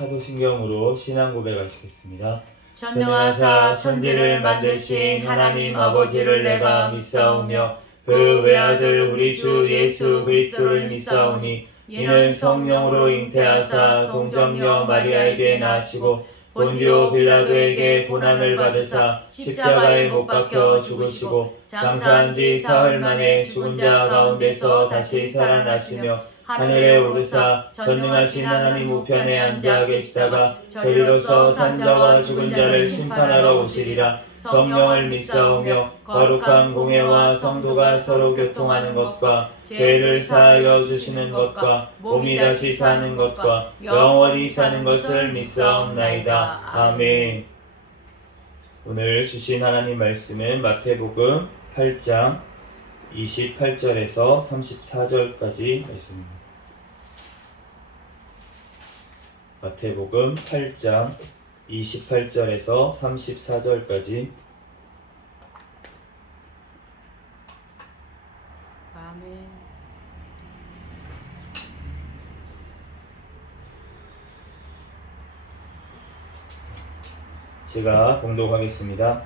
사도신경으로 신앙 고백하시겠습니다. 전능하사 천지를 만드신 하나님 아버지를 내가 믿사오며 그 외아들 우리 주 예수 그리스도를 믿사오니 이는 성령으로 잉태하사 동정녀 마리아에게 나시고 본디오 빌라도에게 고난을 받으사 십자가에 못 박혀 죽으시고 장사한 지 사흘 만에 죽은 자 가운데서 다시 살아나시며 하늘에 오르사 전능하신 하나님 우편에 앉아 계시다가 저리로서 산자와 죽은 자를 심판하러 오시리라. 성령을 믿사오며 거룩한 공회와 성도가 서로 교통하는 것과 죄를 사하여 주시는 것과 몸이 다시 사는 것과 영원히 사는 것을 믿사옵나이다. 아멘. 오늘 주신 하나님 말씀은 마태복음 8장 28절에서 34절까지 말씀입니다. 마태복음 8장 28절에서 34절까지. 아멘. 제가 봉독하겠습니다.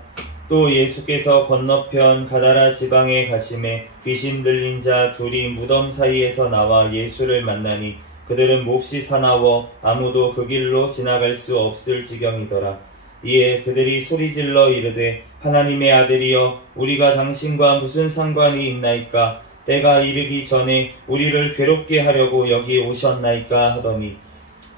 또 예수께서 건너편 가다라 지방에 가심에 귀신 들린 자 둘이 무덤 사이에서 나와 예수를 만나니 그들은 몹시 사나워 아무도 그 길로 지나갈 수 없을 지경이더라. 이에 그들이 소리질러 이르되 하나님의 아들이여 우리가 당신과 무슨 상관이 있나이까? 때가 이르기 전에 우리를 괴롭게 하려고 여기 오셨나이까 하더니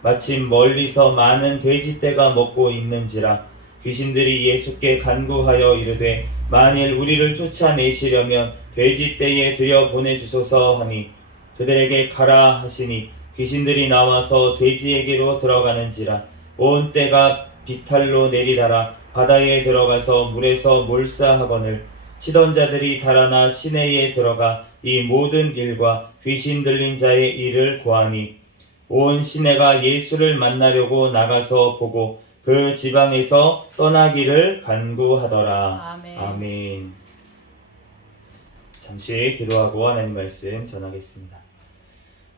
마침 멀리서 많은 돼지떼가 먹고 있는지라. 귀신들이 예수께 간구하여 이르되 만일 우리를 쫓아내시려면 돼지떼에 들여 보내주소서 하니 그들에게 가라 하시니 귀신들이 나와서 돼지에게로 들어가는지라. 온 떼가 비탈로 내리달아 바다에 들어가서 물에서 몰사하거늘 치던 자들이 달아나 시내에 들어가 이 모든 일과 귀신 들린 자의 일을 고하니 온 시내가 예수를 만나려고 나가서 보고 그 지방에서 떠나기를 간구하더라. 아멘. 아멘. 잠시 기도하고 하나님 말씀 전하겠습니다.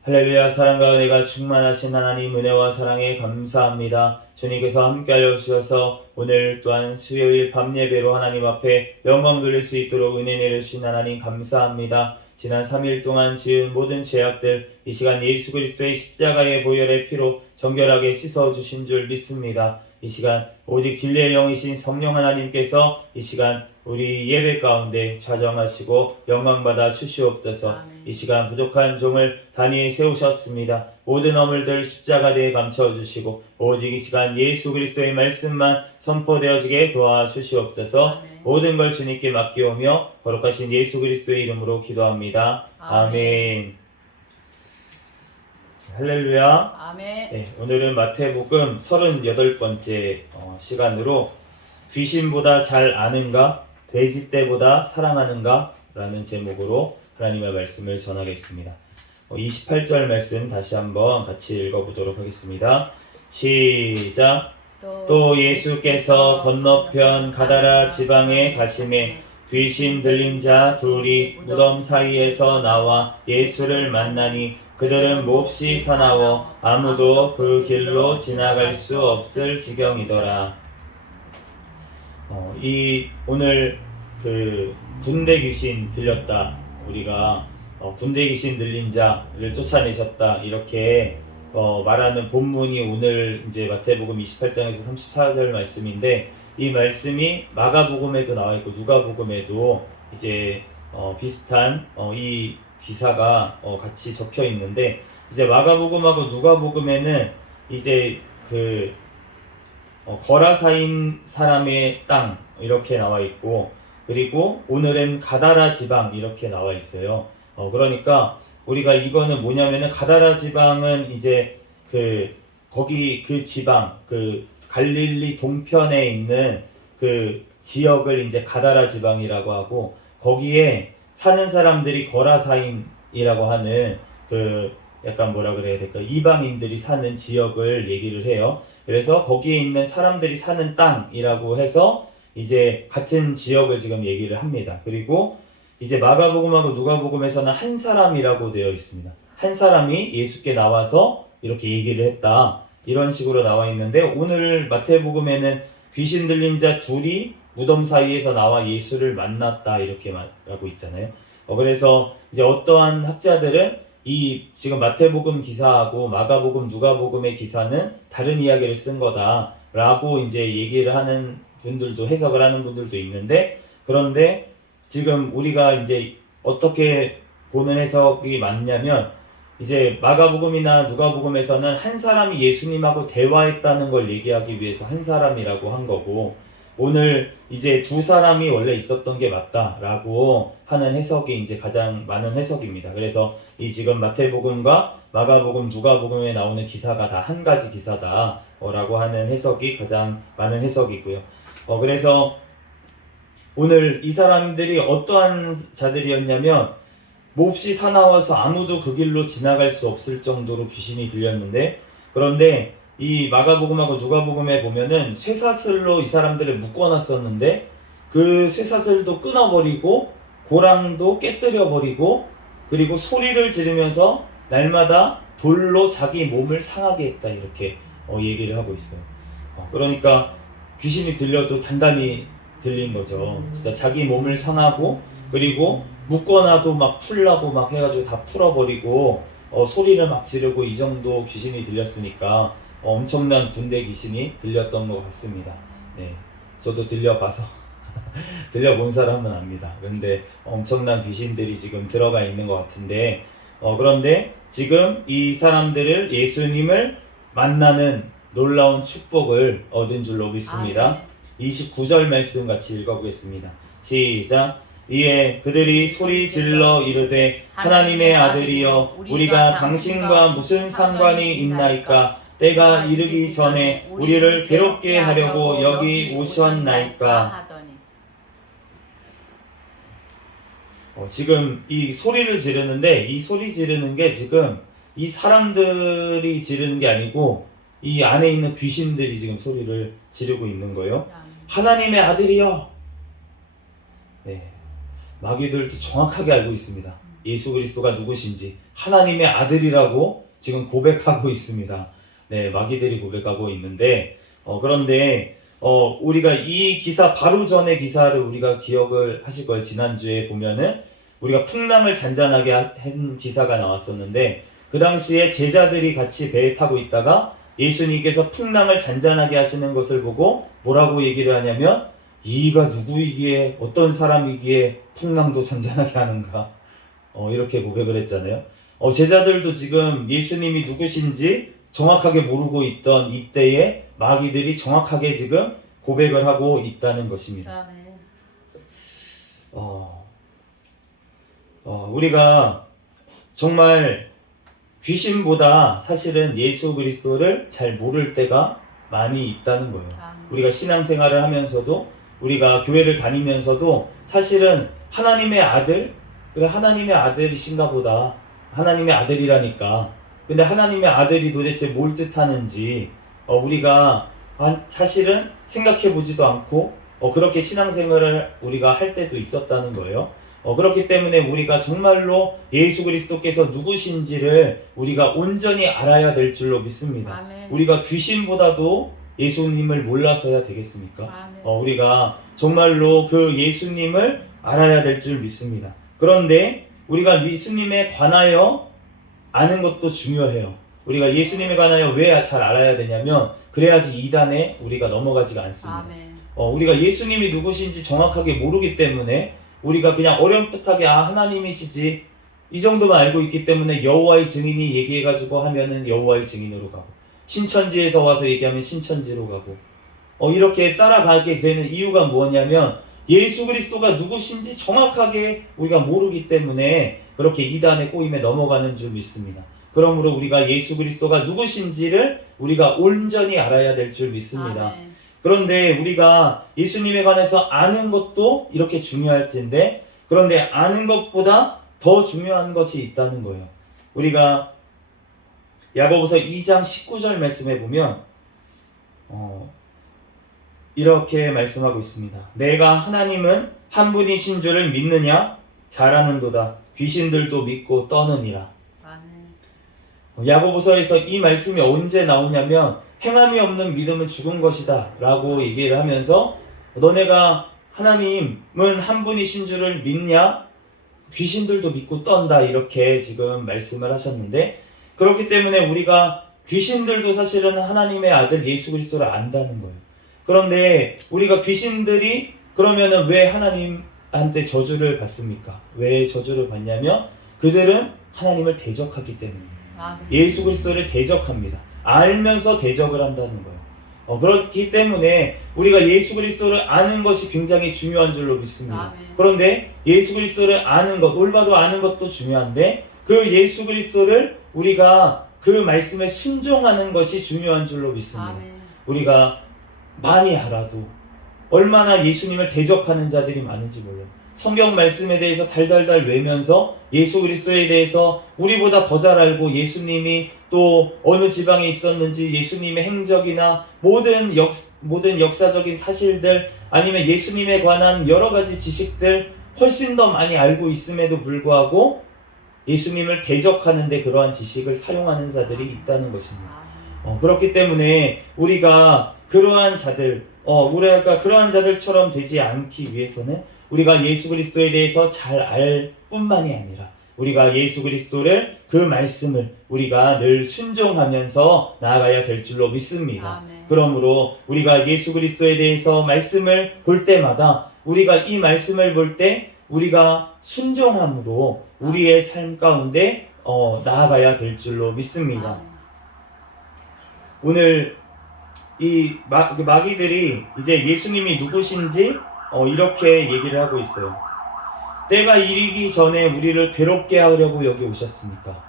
할렐루야. 사랑과 은혜가 충만하신 하나님 은혜와 사랑에 감사합니다. 주님께서 함께하여 주셔서 오늘 또한 수요일 밤 예배로 하나님 앞에 영광 돌릴 수 있도록 은혜 내려주신 하나님 감사합니다. 지난 3일 동안 지은 모든 죄악들 이 시간 예수 그리스도의 십자가의 보혈의 피로 정결하게 씻어주신 줄 믿습니다. 이 시간 오직 진리의 영이신 성령 하나님께서 이 시간 우리 예배 가운데 좌정하시고 영광받아 주시옵소서. 아멘. 이 시간 부족한 종을 단위에 세우셨습니다. 모든 어물들 십자가대에 감춰주시고 오직 이 시간 예수 그리스도의 말씀만 선포되어지게 도와주시옵소서. 아멘. 모든 걸 주님께 맡기오며 거룩하신 예수 그리스도의 이름으로 기도합니다. 아멘. 할렐루야. 아멘. 네, 오늘은 마태복음 38번째 시간으로 귀신보다 잘 아는가? 돼지떼보다 사랑하는가? 라는 제목으로 하나님의 말씀을 전하겠습니다. 28절 말씀 다시 한번 같이 읽어보도록 하겠습니다. 시작. 또 예수께서 건너편 가다라 지방에 가시매 귀신 들린 자 둘이 무덤 사이에서 나와 예수를 만나니 그들은 몹시 사나워 아무도 그 길로 지나갈 수 없을 지경이더라. 오늘 그 군대 귀신 들렸다. 우리가 군대 귀신 들린 자를 쫓아내셨다. 이렇게 말하는 본문이 오늘 이제 마태복음 28장에서 34절 말씀인데 이 말씀이 마가복음에도 나와 있고 누가복음에도 이제 비슷한 이 기사가 같이 적혀 있는데 이제 마가복음하고 누가복음에는 이제 그 거라사인 사람의 땅 이렇게 나와 있고 그리고 오늘은 가다라 지방 이렇게 나와 있어요. 그러니까 우리가 이거는 뭐냐면은 가다라 지방은 이제 거기 그 지방 그 갈릴리 동편에 있는 그 지역을 이제 가다라 지방이라고 하고 거기에 사는 사람들이 거라사인이라고 하는 그 약간 뭐라 그래야 될까 이방인들이 사는 지역을 얘기를 해요. 그래서 거기에 있는 사람들이 사는 땅이라고 해서 이제 같은 지역을 지금 얘기를 합니다. 그리고 이제 마가복음하고 누가복음에서는 한 사람이라고 되어 있습니다. 한 사람이 예수께 나와서 이렇게 얘기를 했다. 이런 식으로 나와 있는데 오늘 마태복음에는 귀신 들린 자 둘이 무덤 사이에서 나와 예수를 만났다 이렇게 말하고 있잖아요. 그래서 이제 어떠한 학자들은 이 지금 마태복음 기사하고 마가복음, 누가복음의 기사는 다른 이야기를 쓴 거다라고 이제 얘기를 하는 분들도 해석을 하는 분들도 있는데 그런데 지금 우리가 이제 어떻게 보는 해석이 맞냐면 이제 마가복음이나 누가복음에서는 한 사람이 예수님하고 대화했다는 걸 얘기하기 위해서 한 사람이라고 한 거고 오늘 이제 두 사람이 원래 있었던 게 맞다라고 하는 해석이 이제 가장 많은 해석입니다. 그래서 이 지금 마태복음과 마가복음, 누가복음에 나오는 기사가 다 한 가지 기사다라고 하는 해석이 가장 많은 해석이고요. 그래서 오늘 이 사람들이 어떠한 자들이었냐면 몹시 사나워서 아무도 그 길로 지나갈 수 없을 정도로 귀신이 들렸는데 그런데 이 마가복음하고 누가복음에 보면은 쇠사슬로 이 사람들을 묶어놨었는데 그 쇠사슬도 끊어버리고 고랑도 깨뜨려버리고 그리고 소리를 지르면서 날마다 돌로 자기 몸을 상하게 했다 이렇게 얘기를 하고 있어요. 그러니까 귀신이 들려도 단단히 들린 거죠. 진짜 자기 몸을 상하고 그리고 묶어놔도 막 풀라고 막 해가지고 다 풀어버리고 소리를 막 지르고 이 정도 귀신이 들렸으니까 엄청난 군대 귀신이 들렸던 것 같습니다. 네, 저도 들려봐서 들려본 사람은 압니다. 근데 엄청난 귀신들이 지금 들어가 있는 것 같은데 그런데 지금 이 사람들을 예수님을 만나는 놀라운 축복을 얻은 줄로 믿습니다. 29절 말씀 같이 읽어보겠습니다. 시작. 이에 그들이 소리 질러 이르되 하나님의 아들이여 우리가 당신과 무슨 상관이 있나이까 때가 이르기 전에 우리를 괴롭게 하려고 여기 오셨나이까 하더니 지금 이 소리를 지르는데 이 소리 지르는 게 지금 이 사람들이 지르는 게 아니고 이 안에 있는 귀신들이 지금 소리를 지르고 있는 거예요. 하나님의 아들이여. 네, 마귀들도 정확하게 알고 있습니다. 예수 그리스도가 누구신지 하나님의 아들이라고 지금 고백하고 있습니다. 네, 마귀들이 고백하고 있는데 그런데 우리가 이 기사 바로 전의 기사를 우리가 기억을 하실 거예요. 지난주에 보면은 우리가 풍랑을 잔잔하게 한 기사가 나왔었는데 그 당시에 제자들이 같이 배에 타고 있다가 예수님께서 풍랑을 잔잔하게 하시는 것을 보고 뭐라고 얘기를 하냐면 이가 누구이기에 어떤 사람이기에 풍랑도 잔잔하게 하는가 이렇게 고백을 했잖아요. 제자들도 지금 예수님이 누구신지 정확하게 모르고 있던 이때에 마귀들이 정확하게 지금 고백을 하고 있다는 것입니다. 우리가 정말 귀신보다 사실은 예수 그리스도를 잘 모를 때가 많이 있다는 거예요. 우리가 신앙생활을 하면서도 우리가 교회를 다니면서도 사실은 하나님의 아들, 그래 하나님의 아들이신가 보다. 하나님의 아들이라니까. 근데 하나님의 아들이 도대체 뭘 뜻하는지 우리가 사실은 생각해 보지도 않고 그렇게 신앙생활을 우리가 할 때도 있었다는 거예요. 그렇기 때문에 우리가 정말로 예수 그리스도께서 누구신지를 우리가 온전히 알아야 될 줄로 믿습니다. 아멘. 우리가 귀신보다도 예수님을 몰라서야 되겠습니까? 아멘. 우리가 정말로 그 예수님을 알아야 될 줄 믿습니다. 그런데 우리가 예수님에 관하여 아는 것도 중요해요. 우리가 예수님에 관하여 왜 잘 알아야 되냐면 그래야지 이단에 우리가 넘어가지가 않습니다. 아멘. 우리가 예수님이 누구신지 정확하게 모르기 때문에 우리가 그냥 어렴풋하게 하나님이시지 이 정도만 알고 있기 때문에 여호와의 증인이 얘기해가지고 하면은 여호와의 증인으로 가고 신천지에서 와서 얘기하면 신천지로 가고 이렇게 따라가게 되는 이유가 뭐냐면 예수 그리스도가 누구신지 정확하게 우리가 모르기 때문에 그렇게 이단의 꼬임에 넘어가는 줄 믿습니다. 그러므로 우리가 예수 그리스도가 누구신지를 우리가 온전히 알아야 될 줄 믿습니다. 아멘. 그런데 우리가 예수님에 관해서 아는 것도 이렇게 중요할진데 그런데 아는 것보다 더 중요한 것이 있다는 거예요. 우리가 야고보서 2장 19절 말씀에 보면 이렇게 말씀하고 있습니다. 내가 하나님은 한 분이신 줄을 믿느냐? 잘하는도다. 귀신들도 믿고 떠느니라. 아멘. 야고보서에서 이 말씀이 언제 나오냐면 행함이 없는 믿음은 죽은 것이다 라고 얘기를 하면서 너네가 하나님은 한 분이신 줄을 믿냐? 귀신들도 믿고 떤다 이렇게 지금 말씀을 하셨는데, 그렇기 때문에 우리가 귀신들도 사실은 하나님의 아들 예수 그리스도를 안다는 거예요. 그런데 우리가 귀신들이 그러면은 왜 하나님한테 저주를 받습니까? 왜 저주를 받냐면 그들은 하나님을 대적하기 때문이에요. 예수 그리스도를 대적합니다. 알면서 대적을 한다는 거예요. 그렇기 때문에 우리가 예수 그리스도를 아는 것이 굉장히 중요한 줄로 믿습니다. 그런데 예수 그리스도를 아는 것, 올바로 아는 것도 중요한데 그 예수 그리스도를 우리가 그 말씀에 순종하는 것이 중요한 줄로 믿습니다. 우리가 많이 알아도 얼마나 예수님을 대적하는 자들이 많은지 몰라요. 성경 말씀에 대해서 달달달 외면서 예수 그리스도에 대해서 우리보다 더 잘 알고 예수님이 또 어느 지방에 있었는지 예수님의 행적이나 모든 역사적인 사실들 아니면 예수님에 관한 여러 가지 지식들 훨씬 더 많이 알고 있음에도 불구하고 예수님을 대적하는데 그러한 지식을 사용하는 자들이 있다는 것입니다. 그렇기 때문에 우리가 그러한 자들처럼 되지 않기 위해서는 우리가 예수 그리스도에 대해서 잘 알 뿐만이 아니라 우리가 예수 그리스도를 그 말씀을 우리가 늘 순종하면서 나아가야 될 줄로 믿습니다. 그러므로 우리가 예수 그리스도에 대해서 말씀을 볼 때마다 우리가 이 말씀을 볼 때 우리가 순종함으로 우리의 삶 가운데 나아가야 될 줄로 믿습니다. 오늘 이 마귀들이 이제 예수님이 누구신지 이렇게 얘기를 하고 있어요. 때가 이르기 전에 우리를 괴롭게 하려고 여기 오셨습니까?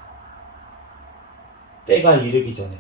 때가 이르기 전에.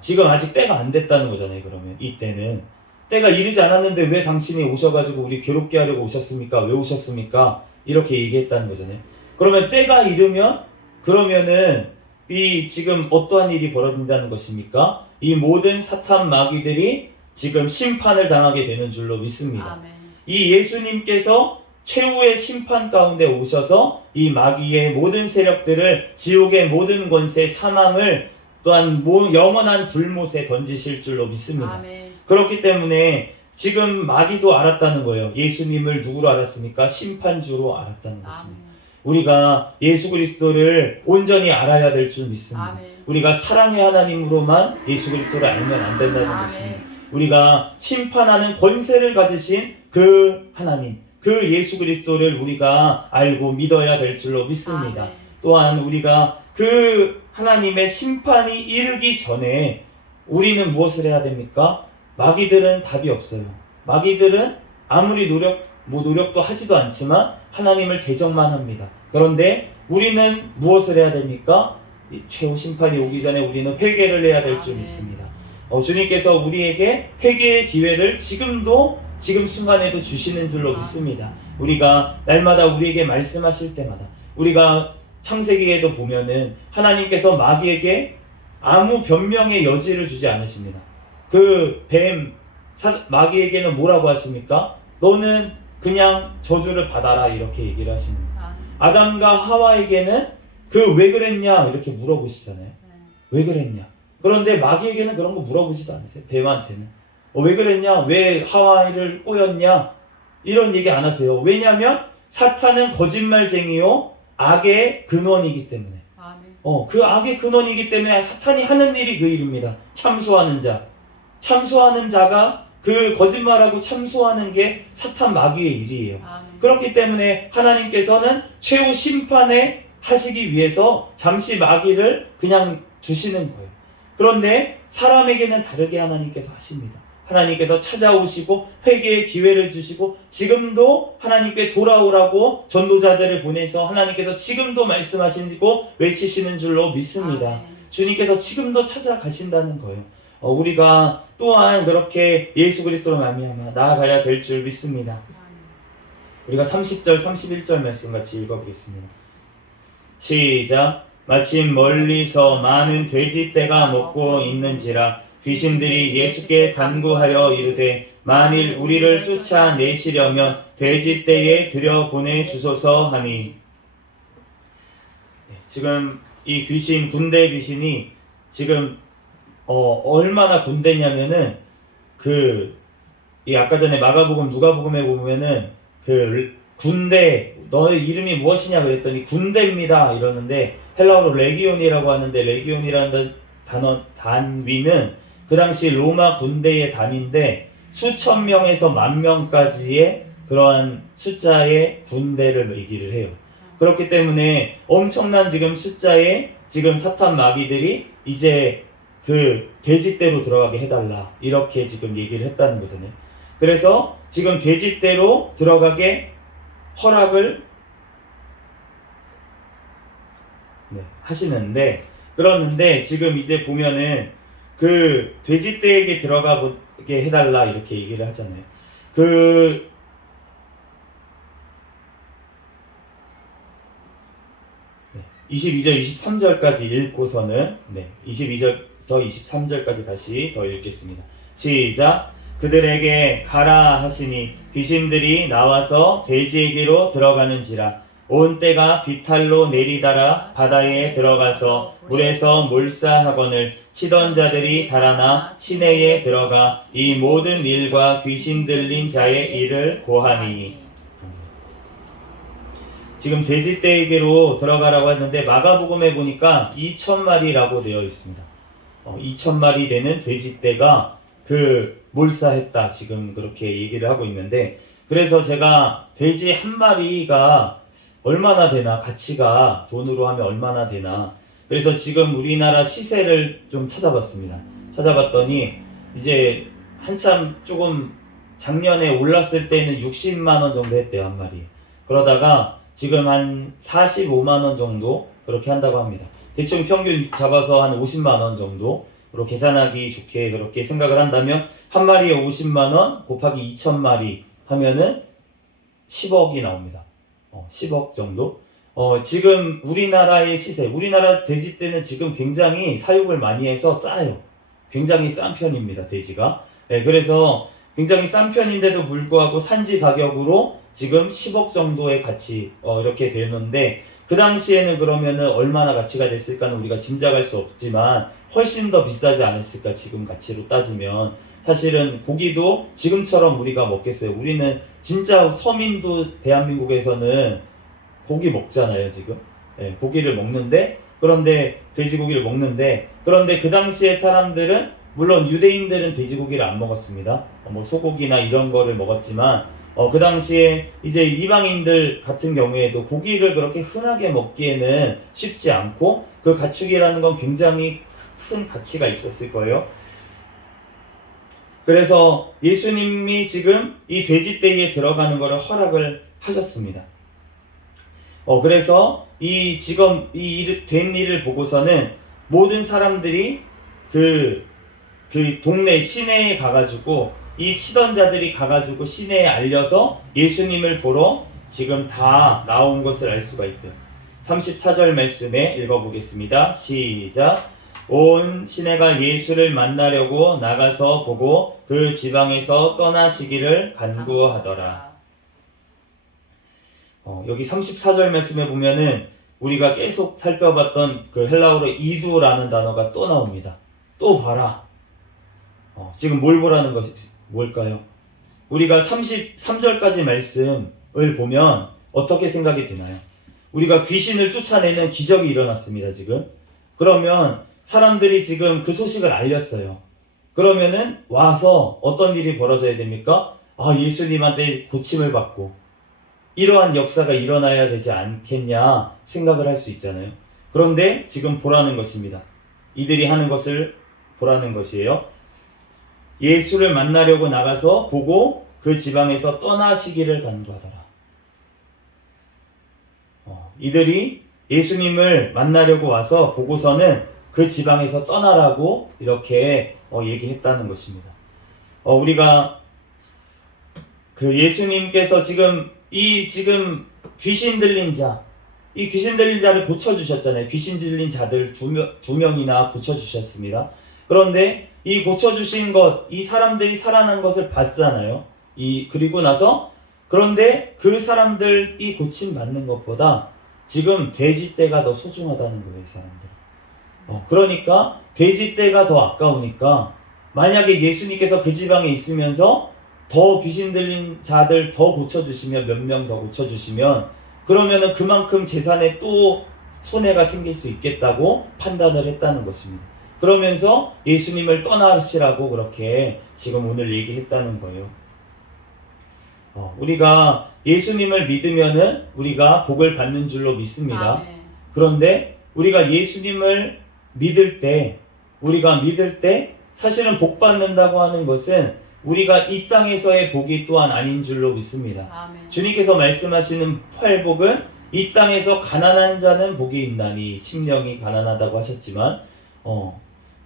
지금 아직 때가 안 됐다는 거잖아요. 그러면 이때는 때가 이르지 않았는데 왜 당신이 오셔가지고 우리 괴롭게 하려고 오셨습니까? 왜 오셨습니까? 이렇게 얘기했다는 거잖아요. 그러면 때가 이르면 그러면은 이 지금 어떠한 일이 벌어진다는 것입니까? 이 모든 사탄 마귀들이 지금 심판을 당하게 되는 줄로 믿습니다. 이 예수님께서 최후의 심판 가운데 오셔서 이 마귀의 모든 세력들을 지옥의 모든 권세 사망을 또한 영원한 불못에 던지실 줄로 믿습니다. 그렇기 때문에 지금 마귀도 알았다는 거예요. 예수님을 누구로 알았습니까? 심판주로 알았다는 것입니다. 우리가 예수 그리스도를 온전히 알아야 될 줄 믿습니다. 우리가 사랑의 하나님으로만 예수 그리스도를 알면 안 된다는 것입니다. 우리가 심판하는 권세를 가지신 그 하나님, 그 예수 그리스도를 우리가 알고 믿어야 될 줄로 믿습니다. 또한 우리가 그 하나님의 심판이 이르기 전에 우리는 무엇을 해야 됩니까? 마귀들은 답이 없어요. 마귀들은 아무리 노력도 하지도 않지만 하나님을 대적만 합니다. 그런데 우리는 무엇을 해야 됩니까? 최후 심판이 오기 전에 우리는 회개를 해야 될 줄 믿습니다. 주님께서 우리에게 회개의 기회를 지금 순간에도 주시는 줄로 믿습니다. 우리가 날마다 우리에게 말씀하실 때마다 우리가 창세기에도 보면은 하나님께서 마귀에게 아무 변명의 여지를 주지 않으십니다. 그 마귀에게는 뭐라고 하십니까? 너는 그냥 저주를 받아라 이렇게 얘기를 하십니다. 아담과 하와에게는 그 왜 그랬냐 이렇게 물어보시잖아요. 왜 그랬냐? 그런데 마귀에게는 그런 거 물어보지도 않으세요. 뱀한테는 왜 그랬냐? 왜 하와를 꼬였냐? 이런 얘기 안 하세요. 왜냐하면 사탄은 거짓말쟁이요 악의 근원이기 때문에. 그 악의 근원이기 때문에 사탄이 하는 일이 그 일입니다. 참소하는 자가 그 거짓말하고 참소하는 게 사탄 마귀의 일이에요. 그렇기 때문에 하나님께서는 최후 심판에 하시기 위해서 잠시 마귀를 그냥 두시는 거예요. 그런데 사람에게는 다르게 하나님께서 하십니다. 하나님께서 찾아오시고 회개의 기회를 주시고 지금도 하나님께 돌아오라고 전도자들을 보내서 하나님께서 지금도 말씀하시고 외치시는 줄로 믿습니다. 주님께서 지금도 찾아가신다는 거예요. 우리가 또한 그렇게 예수 그리스도로 말미암아 나아가야 될 줄 믿습니다. 우리가 30절 31절 말씀 같이 읽어보겠습니다. 시작. 마침 멀리서 많은 돼지떼가 먹고 있는지라 귀신들이 예수께 간구하여 이르되 만일 우리를 쫓아내시려면 돼지떼에 들여보내 주소서 하니. 지금 이 귀신, 군대 귀신이 지금 얼마나 군대냐면은 이 아까 전에 마가복음, 누가복음에 보면은 군대, 너의 이름이 무엇이냐 그랬더니 군대입니다 이러는데, 헬라어로 레기온이라고 하는데, 레기온이라는 단위는 그 당시 로마 군대의 단위인데 수천 명에서 만 명까지의 그러한 숫자의 군대를 얘기를 해요. 그렇기 때문에 엄청난 지금 숫자의 지금 사탄 마귀들이 이제 돼지떼로 들어가게 해달라, 이렇게 지금 얘기를 했다는 거잖아요. 그래서 지금 돼지떼로 들어가게 허락을 하시는데, 그러는데 지금 이제 보면은 돼지떼에게 들어가게 해달라 이렇게 얘기를 하잖아요. 22절, 23절까지 읽고서는 22절부터 23절까지 다시 더 읽겠습니다. 시작. 그들에게 가라 하시니 귀신들이 나와서 돼지에게로 들어가는지라. 온 떼가 비탈로 내리달아 바다에 들어가서 물에서 몰사하거늘 치던 자들이 달아나 시내에 들어가 이 모든 일과 귀신 들린 자의 일을 고하니. 지금 돼지떼에게로 들어가라고 했는데 마가복음에 보니까 2,000마리라고 되어 있습니다. 2,000마리 되는 돼지떼가 몰사했다, 지금 그렇게 얘기를 하고 있는데, 그래서 제가 돼지 한 마리가 얼마나 되나, 가치가 돈으로 하면 얼마나 되나, 그래서 지금 우리나라 시세를 좀 찾아봤습니다. 찾아봤더니 이제 한참 조금 작년에 올랐을 때는 60만 원 정도 했대요, 한 마리. 그러다가 지금 한 45만 원 정도 그렇게 한다고 합니다. 대충 평균 잡아서 한 50만 원 정도로 계산하기 좋게 그렇게 생각을 한다면 한 마리에 50만 원 곱하기 2,000마리 하면은 10억이 나옵니다. 10억 정도. 지금 우리나라의 시세, 우리나라 돼지떼는 지금 굉장히 사육을 많이 해서 싸요. 굉장히 싼 편입니다, 돼지가. 그래서 굉장히 싼 편인데도 불구하고 산지 가격으로 지금 10억 정도의 가치 이렇게 되는데, 그 당시에는 그러면은 얼마나 가치가 됐을까는 우리가 짐작할 수 없지만 훨씬 더 비싸지 않았을까, 지금 가치로 따지면. 사실은 고기도 지금처럼 우리가 먹겠어요? 우리는 진짜 서민도 대한민국에서는 고기 먹잖아요, 지금. 고기를 먹는데, 그런데 돼지고기를 먹는데, 그런데 그 당시에 사람들은, 물론 유대인들은 돼지고기를 안 먹었습니다. 소고기나 이런 거를 먹었지만 그 당시에 이제 이방인들 같은 경우에도 고기를 그렇게 흔하게 먹기에는 쉽지 않고, 그 가축이라는 건 굉장히 큰 가치가 있었을 거예요. 그래서 예수님이 지금 이 돼지떼에 들어가는 것을 허락을 하셨습니다. 그래서 지금 된 일을 보고서는 모든 사람들이 그 동네 시내에 가가지고, 이 치던 자들이 가가지고 시내에 알려서 예수님을 보러 지금 다 나온 것을 알 수가 있어요. 34절 말씀에 읽어보겠습니다. 시작. 온 시내가 예수를 만나려고 나가서 보고 그 지방에서 떠나시기를 간구하더라. 여기 34절 말씀에 보면은 우리가 계속 살펴봤던 그 헬라어로 이두라는 단어가 또 나옵니다. 또 봐라. 지금 뭘 보라는 것이 뭘까요? 우리가 33절까지 말씀을 보면 어떻게 생각이 되나요? 우리가 귀신을 쫓아내는 기적이 일어났습니다, 지금. 그러면 사람들이 지금 그 소식을 알렸어요. 그러면은 와서 어떤 일이 벌어져야 됩니까? 예수님한테 고침을 받고 이러한 역사가 일어나야 되지 않겠냐 생각을 할 수 있잖아요. 그런데 지금 보라는 것입니다. 이들이 하는 것을 보라는 것이에요. 예수를 만나려고 나가서 보고 그 지방에서 떠나시기를 간구하더라. 이들이 예수님을 만나려고 와서 보고서는 그 지방에서 떠나라고 이렇게 얘기했다는 것입니다. 우리가 그 예수님께서 지금 귀신 들린 자, 이 귀신 들린 자를 고쳐주셨잖아요. 귀신 들린 자들 두 명이나 고쳐주셨습니다. 그런데 이 고쳐주신 것, 이 사람들이 살아난 것을 봤잖아요. 그리고 나서, 그런데 그 사람들이 고침 받는 것보다 지금 돼지떼가 더 소중하다는 거예요, 이 사람들. 그러니까 돼지떼가 더 아까우니까 만약에 예수님께서 그 지방에 있으면서 더 귀신 들린 자들 더 고쳐주시면, 몇 명 더 고쳐주시면, 그러면은 그만큼 재산에 또 손해가 생길 수 있겠다고 판단을 했다는 것입니다. 그러면서 예수님을 떠나시라고 그렇게 지금 오늘 얘기했다는 거예요. 우리가 예수님을 믿으면은 우리가 복을 받는 줄로 믿습니다. 아멘. 그런데 우리가 예수님을 우리가 믿을 때 사실은 복 받는다고 하는 것은 우리가 이 땅에서의 복이 또한 아닌 줄로 믿습니다. 아멘. 주님께서 말씀하시는 팔복은 이 땅에서 가난한 자는 복이 있나니, 심령이 가난하다고 하셨지만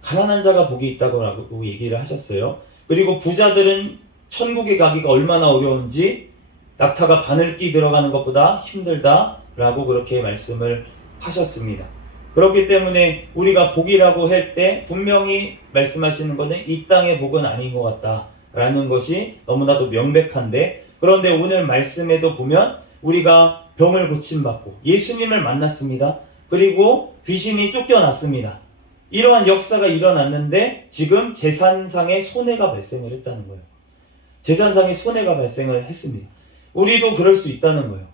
가난한 자가 복이 있다고 얘기를 하셨어요. 그리고 부자들은 천국에 가기가 얼마나 어려운지, 낙타가 바늘기 들어가는 것보다 힘들다라고 그렇게 말씀을 하셨습니다. 그렇기 때문에 우리가 복이라고 할 때 분명히 말씀하시는 것은 이 땅의 복은 아닌 것 같다라는 것이 너무나도 명백한데, 그런데 오늘 말씀에도 보면 우리가 병을 고침받고 예수님을 만났습니다. 그리고 귀신이 쫓겨났습니다. 이러한 역사가 일어났는데 지금 재산상의 손해가 발생을 했다는 거예요. 재산상의 손해가 발생을 했습니다. 우리도 그럴 수 있다는 거예요.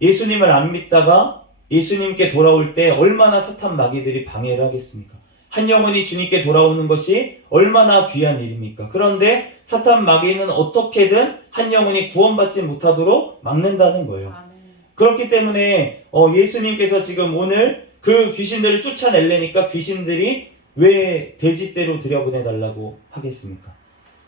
예수님을 안 믿다가 예수님께 돌아올 때 얼마나 사탄 마귀들이 방해를 하겠습니까? 한 영혼이 주님께 돌아오는 것이 얼마나 귀한 일입니까? 그런데 사탄 마귀는 어떻게든 한 영혼이 구원받지 못하도록 막는다는 거예요. 아멘. 그렇기 때문에 예수님께서 지금 오늘 그 귀신들을 쫓아내려니까 귀신들이 왜 돼지떼로 들여보내달라고 하겠습니까?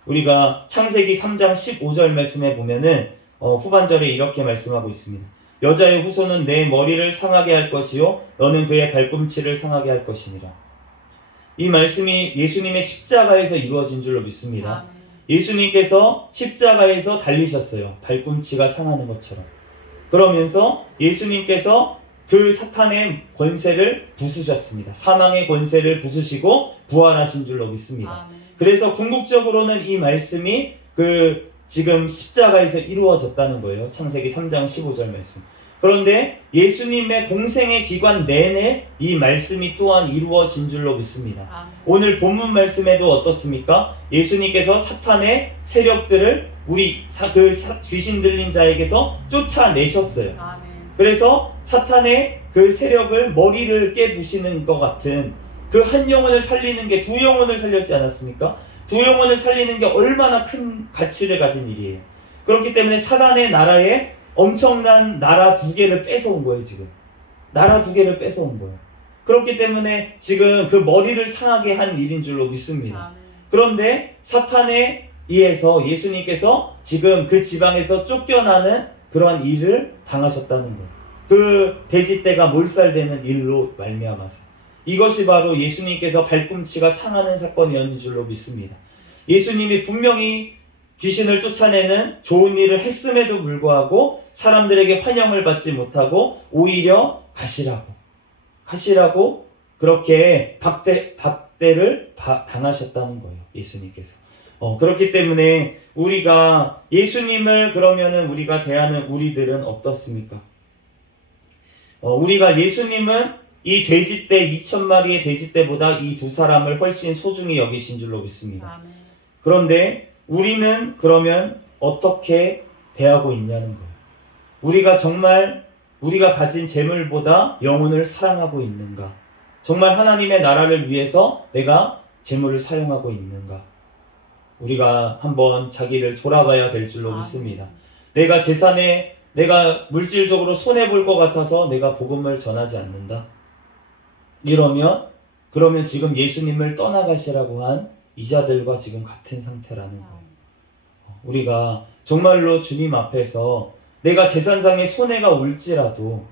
우리가 창세기 3장 15절 말씀에 보면은 후반절에 이렇게 말씀하고 있습니다. 여자의 후손은 내 머리를 상하게 할 것이요 너는 그의 발꿈치를 상하게 할 것이니라. 이 말씀이 예수님의 십자가에서 이루어진 줄로 믿습니다. 아멘. 예수님께서 십자가에서 달리셨어요. 발꿈치가 상하는 것처럼. 그러면서 예수님께서 그 사탄의 권세를 부수셨습니다. 사망의 권세를 부수시고 부활하신 줄로 믿습니다. 아멘. 그래서 궁극적으로는 이 말씀이 지금 십자가에서 이루어졌다는 거예요. 창세기 3장 15절 말씀. 그런데 예수님의 공생의 기간 내내 이 말씀이 또한 이루어진 줄로 믿습니다. 아멘. 오늘 본문 말씀에도 어떻습니까? 예수님께서 사탄의 세력들을 귀신 들린 자에게서 쫓아내셨어요. 아멘. 그래서 사탄의 그 세력을 머리를 깨부시는 것 같은 그 한 영혼을 살리는 게 두 영혼을 살렸지 않았습니까? 두 영혼을 살리는 게 얼마나 큰 가치를 가진 일이에요. 그렇기 때문에 사단의 나라에 엄청난 나라 두 개를 뺏어온 거예요, 지금. 나라 두 개를 뺏어온 거예요. 그렇기 때문에 지금 그 머리를 상하게 한 일인 줄로 믿습니다. 아멘. 그런데 사탄에 의해서 예수님께서 지금 그 지방에서 쫓겨나는 그러한 일을 당하셨다는 거예요. 그 돼지떼가 몰살되는 일로 말미암아서. 이것이 바로 예수님께서 발꿈치가 상하는 사건이었는 줄로 믿습니다. 예수님이 분명히 귀신을 쫓아내는 좋은 일을 했음에도 불구하고 사람들에게 환영을 받지 못하고 오히려 가시라고 그렇게 박대를 당하셨다는 거예요. 예수님께서. 그렇기 때문에 우리가 예수님을 그러면은 우리가 대하는 우리들은 어떻습니까? 우리가 예수님은 이 돼지떼 2,000마리의 돼지떼보다 이 두 사람을 훨씬 소중히 여기신 줄로 믿습니다. 아멘. 그런데 우리는 그러면 어떻게 대하고 있냐는 거예요. 우리가 가진 재물보다 영혼을 사랑하고 있는가? 정말 하나님의 나라를 위해서 내가 재물을 사용하고 있는가? 우리가 한번 자기를 돌아봐야 될 줄로 아멘. 믿습니다. 내가 물질적으로 손해볼 것 같아서 내가 복음을 전하지 않는다. 그러면 지금 예수님을 떠나가시라고 한 이자들과 지금 같은 상태라는 거예요. 우리가 정말로 주님 앞에서 내가 재산상의 손해가 올지라도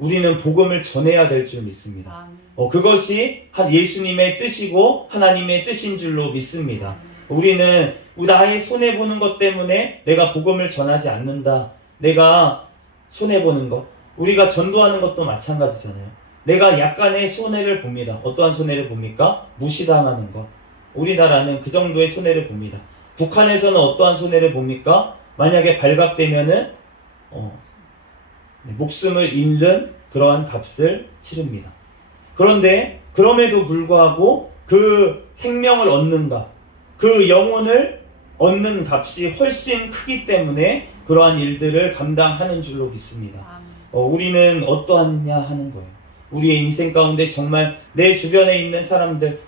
우리는 복음을 전해야 될 줄 믿습니다. 아멘. 그것이 예수님의 뜻이고 하나님의 뜻인 줄로 믿습니다. 우리는 나의 손해보는 것 때문에 내가 복음을 전하지 않는다. 내가 손해보는 것. 우리가 전도하는 것도 마찬가지잖아요. 내가 약간의 손해를 봅니다. 어떠한 손해를 봅니까? 무시당하는 것. 우리나라는 그 정도의 손해를 봅니다. 북한에서는 어떠한 손해를 봅니까? 만약에 발각되면은 목숨을 잃는 그러한 값을 치릅니다. 그런데 그럼에도 불구하고 그 생명을 얻는 값, 그 영혼을 얻는 값이 훨씬 크기 때문에 그러한 일들을 감당하는 줄로 믿습니다. 우리는 어떠하냐 하는 거예요. 우리의 인생 가운데 정말 내 주변에 있는 사람들,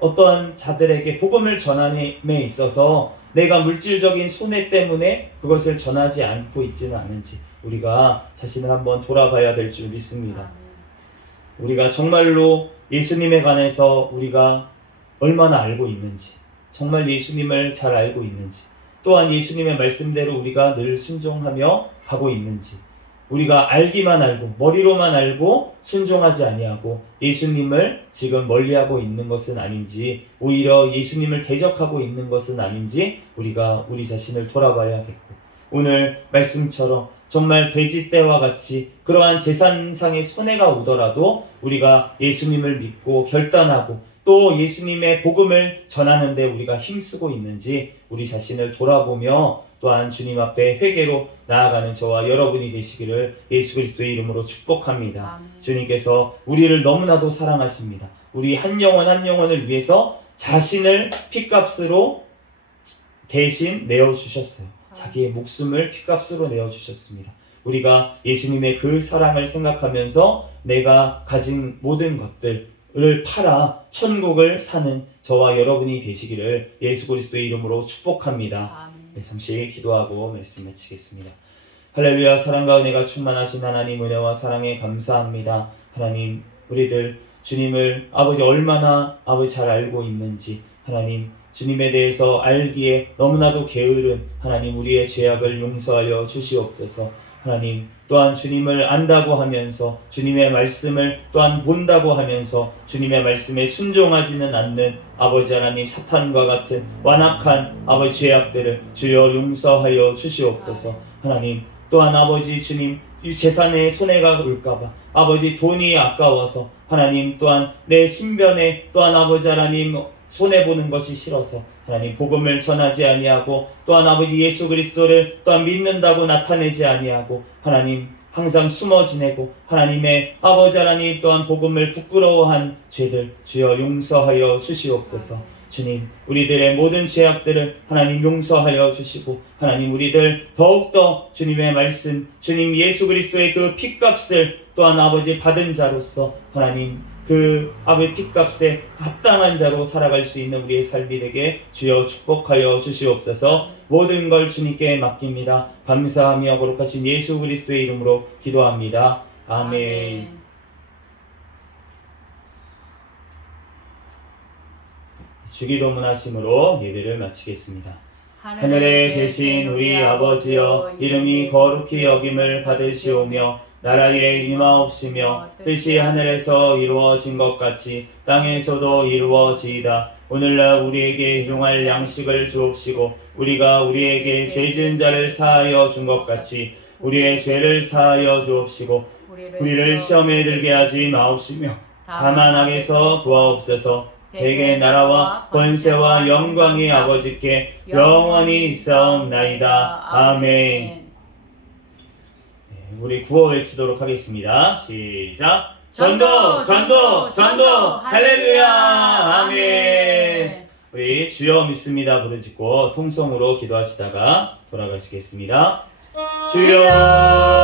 어떠한 자들에게 복음을 전함에 있어서 내가 물질적인 손해 때문에 그것을 전하지 않고 있지는 않은지 우리가 자신을 한번 돌아봐야 될 줄 믿습니다. 우리가 정말로 예수님에 관해서 우리가 얼마나 알고 있는지, 정말 예수님을 잘 알고 있는지, 또한 예수님의 말씀대로 우리가 늘 순종하며 가고 있는지, 우리가 알기만 알고 머리로만 알고 순종하지 아니하고 예수님을 지금 멀리하고 있는 것은 아닌지, 오히려 예수님을 대적하고 있는 것은 아닌지 우리가 우리 자신을 돌아봐야겠고, 오늘 말씀처럼 정말 돼지떼와 같이 그러한 재산상의 손해가 오더라도 우리가 예수님을 믿고 결단하고 또 예수님의 복음을 전하는데 우리가 힘쓰고 있는지 우리 자신을 돌아보며 또한 주님 앞에 회개로 나아가는 저와 여러분이 되시기를 예수 그리스도의 이름으로 축복합니다. 주님께서 우리를 너무나도 사랑하십니다. 우리 한 영혼 한 영혼을 위해서 자신을 핏값으로 대신 내어주셨어요. 자기의 목숨을 핏값으로 내어주셨습니다. 우리가 예수님의 그 사랑을 생각하면서 내가 가진 모든 것들을 팔아 천국을 사는 저와 여러분이 되시기를 예수 그리스도의 이름으로 축복합니다. 네, 잠시 기도하고 말씀 마치겠습니다. 할렐루야. 사랑과 은혜가 충만하신 하나님, 은혜와 사랑에 감사합니다. 하나님, 우리들 주님을 아버지 얼마나 아버지 잘 알고 있는지, 하나님 주님에 대해서 알기에 너무나도 게으른 하나님, 우리의 죄악을 용서하여 주시옵소서. 하나님, 또한 주님을 안다고 하면서 주님의 말씀을 또한 본다고 하면서 주님의 말씀에 순종하지는 않는 아버지 하나님, 사탄과 같은 완악한 아버지 죄악들을 주여 용서하여 주시옵소서. 하나님, 또한 아버지 주님, 이 재산에 손해가 올까봐 아버지 돈이 아까워서 하나님, 또한 내 신변에 또한 아버지 하나님 손해보는 것이 싫어서 하나님 복음을 전하지 아니하고 또한 아버지 예수 그리스도를 또한 믿는다고 나타내지 아니하고 하나님 항상 숨어 지내고 하나님의 아버지 하나님 또한 복음을 부끄러워한 죄들 주여 용서하여 주시옵소서. 주님, 우리들의 모든 죄악들을 하나님 용서하여 주시고 하나님 우리들 더욱더 주님의 말씀, 주님 예수 그리스도의 그 핏값을 또한 아버지 받은 자로서 하나님 그 아버지 핏값에 합당한 자로 살아갈 수 있는 우리의 삶이 되게 주여 축복하여 주시옵소서. 모든 걸 주님께 맡깁니다. 감사하며 거룩하신 예수 그리스도의 이름으로 기도합니다. 아멘. 주기도문 하심으로 예배를 마치겠습니다. 하늘에 계신 우리 아버지여, 이름이 거룩히 여김을 받으시오며 나라에 임하옵시며 뜻이 하늘에서 이루어진 것 같이 땅에서도 이루어지이다. 오늘날 우리에게 일용할 양식을 주옵시고 우리가 우리에게 죄 지은 자를 사하여 준 것 같이 우리의 죄를 사하여 주옵시고 우리를 시험에 들게 하지 마옵시며 다만 악에서 구하옵소서. 대개 나라와 권세와 영광이 아버지께 영원히 있사옵나이다. 아멘. 우리 구호 외치도록 하겠습니다. 시작. 전도 전도 전도 할렐루야. 아멘. 우리 주여 믿습니다 부르짖고 통성으로 기도하시다가 돌아가시겠습니다. 주여